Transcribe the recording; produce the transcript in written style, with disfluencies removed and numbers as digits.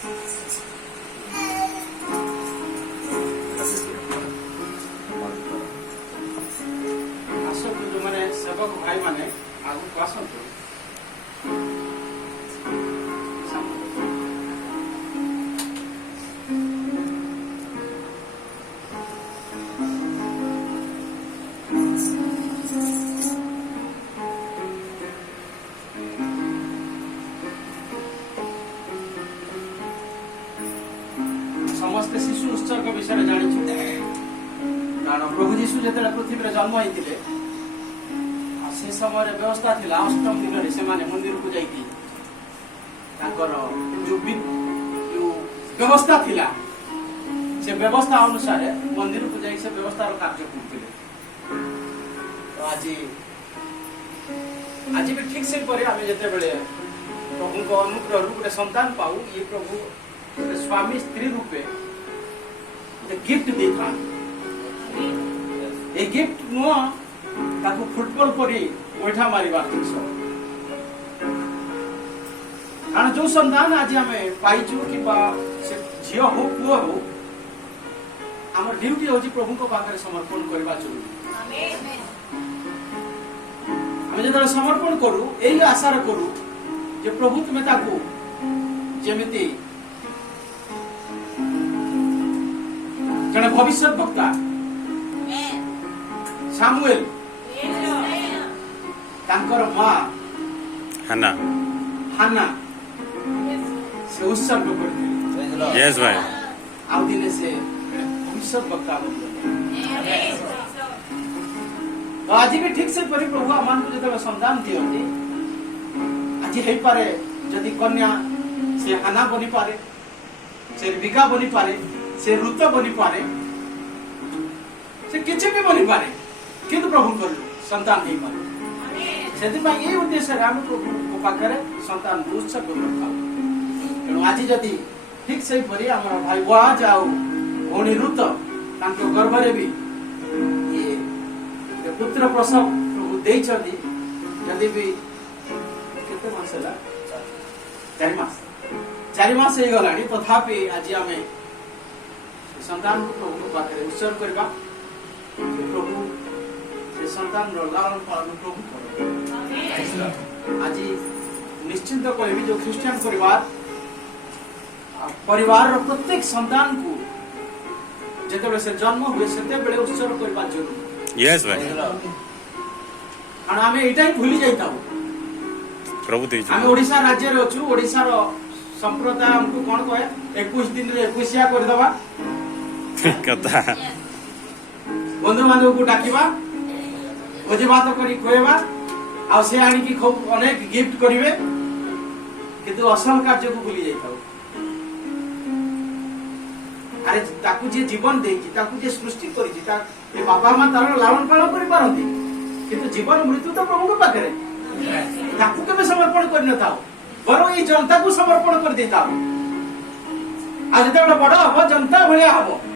ଆସନ୍ତୁ ଯୋଉମାନେ ସେବକ ଭାଇ ମାନେ ଆଗକୁ ଆସନ୍ତୁ। ସମସ୍ତେ ଶିଶୁ ଉତ୍ସର୍ଗ ବିଷୟରେ ଜାଣିଛୁ, କାରଣ ପ୍ରଭୁ ଯୀଶୁ ଯେତେବେଳେ ପୃଥିବୀରେ ଜନ୍ମ ହେଇଥିଲେ ସେ ସମୟରେ ବ୍ୟବସ୍ଥା ଥିଲା ଅଷ୍ଟମ ଦିନରେ ସେମାନେ ମନ୍ଦିରକୁ ଯାଇକି ତାଙ୍କର ଯୋଉ ବ୍ୟବସ୍ଥା ଥିଲା ସେ ବ୍ୟବସ୍ଥା ଅନୁସାରେ ମନ୍ଦିରକୁ ଯାଇ ସେ ବ୍ୟବସ୍ଥାର କାର୍ଯ୍ୟ କରୁଥିଲେ। ତ ଆଜି ବି ଠିକ ସେପରି ଆମେ ଯେତେବେଳେ ପ୍ରଭୁଙ୍କ ଅନୁଗ୍ରହରୁ ଗୋଟେ ସନ୍ତାନ ପାଉ, ଇଏ ପ୍ରଭୁ ଗୋଟେ ସ୍ୱାମୀ ସ୍ତ୍ରୀ ରୂପେ ଗୋଟେ ଗିଫ୍ଟ ଦେଇଥାନ୍ତି। ଏ ଗିଫ୍ଟ ନୁହଁ ତାକୁ ଫୁଟବଲ ପରି ଗୋଇଠା ମାରିବା ଜିନିଷ, କାରଣ ଯୋଉ ସନ୍ତାନ ଆଜି ଆମେ ପାଇଛୁ କିମ୍ବା ସେ ଝିଅ ହଉ ପୁଅ ହଉ, ଆମର ଡ୍ୟୁଟି ହଉଛି ପ୍ରଭୁଙ୍କ ପାଖରେ ସମର୍ପଣ କରିବା ଜରୁରୀ। ଆମେ ଯେତେବେଳେ ସମର୍ପଣ କରୁ ଏଇ ଆଶାରେ କରୁ ଯେ ପ୍ରଭୁ ତୁମେ ତାକୁ ଯେମିତି ଜଣେ ଭବିଷ୍ୟତ ବକ୍ତା ସାମୁଏଲ ତାଙ୍କର ମା ହାନା ସେ ଉତ୍ସର୍ଗ କରିଥିଲେ, ଆଉ ଦିନେ ସେ ଭବିଷ୍ୟତ ବକ୍ତା ତ ଆଜି ବି ଠିକ ସେପରି ପ୍ରଭୁ ଆମମାନଙ୍କୁ ଯେତେବେଳେ ସନ୍ତାନ ଦିଅନ୍ତି, ଆଜି ହେଇପାରେ ଯଦି କନ୍ୟା ସେ ହାନା ବନିପାରେ, ସେ ରିବିକା ବନିପାରେ, ସେ ଋତ ବନିପାରେ, ସେ କିଛି ବି ବନିପାରେ, କିନ୍ତୁ ପ୍ରଭୁଙ୍କର ସନ୍ତାନ ହେଇପାରେ। ସେଥିପାଇଁ ଏଇ ଉଦ୍ଦେଶ୍ୟରେ ଆମେ ପ୍ରଭୁଙ୍କ ପାଖରେ ସନ୍ତାନକୁ ଉତ୍ସର୍ଗ କରିଥାଉ। ତେଣୁ ଆଜି ଯଦି ଠିକ ସେହିପରି ଆମର ଭାଇ ବୋଆଜ ଆଉ ଭଉଣୀ ଋତ ତାଙ୍କ ଗର୍ଭରେ ବି ଇଏ ପୁତ୍ର ପ୍ରସବ ପ୍ରଭୁ ଦେଇଛନ୍ତି, ଯଦି ବି କେତେ ମାସ ହେଲା, 4 ମାସ ହେଇଗଲାଣି, ତଥାପି ଆଜି ଆମେ ସନ୍ତାନକୁ ପ୍ରଭୁଙ୍କ ପାଖରେ ଉତ୍ସର୍ଗ କରିବା। ପ୍ରଭୁ ସେ ସନ୍ତାନର ଲାଳନ ପାଳନ ପ୍ରଭୁ କରନ୍ତି। ଆଜି ନିଶ୍ଚିନ୍ତ କହିବି ଯୋଉ ଖ୍ରୀଷ୍ଟିଆନ ପରିବାରର ପ୍ରତ୍ୟେକ ସନ୍ତାନକୁ ଯେତେବେଳେ ସେ ଜନ୍ମ ହୁଏ ସେତେବେଳେ ଉତ୍ସର୍ଗ କରିବା ଜରୁରୀ। କାରଣ ଆମେ ଏଇଟା ହିଁ ଭୁଲି ଯାଇଥାଉ। ଆମେ ଓଡିଶା ରାଜ୍ୟରେ ଅଛୁ, ଓଡିଶାର ସମ୍ପ୍ରଦାୟ ଆମକୁ କଣ କହେ, 21 ଦିନରେ 21 କରିଦବା, ବନ୍ଧୁ ବାନ୍ଧବକୁ ଡାକିବା, ଭୋଜି ଭାତ କରି ଖୁଏଇବା, ଆଉ ସେ ଆଣିକି ଅନେକ ଗିଫ୍ଟ କରିବେ, କିନ୍ତୁ ଅସଲ କାର୍ଯ୍ୟକୁ ଭୁଲି ଯାଇଥାଉ। ଆରେ ତାକୁ ଯିଏ ଜୀବନ ଦେଇଛି, ତାକୁ ଯିଏ ସୃଷ୍ଟି କରିଛି, ବାପା ମା ତାର ଲାଳନ ପାଳନ କରିପାରନ୍ତି, କିନ୍ତୁ ଜୀବନ ମୃତ୍ୟୁ ତ ପ୍ରଭୁଙ୍କ ପାଖରେ। ତାକୁ କେବେ ସମର୍ପଣ କରିନଥାଉ, ବରଂ ଏଇ ଜନତାକୁ ସମର୍ପଣ କରିଦେଇଥାଉ। ଆଉ ଯେତେବେଳେ ବଡ ହବ ଜନତା ଭଳିଆ ହବ।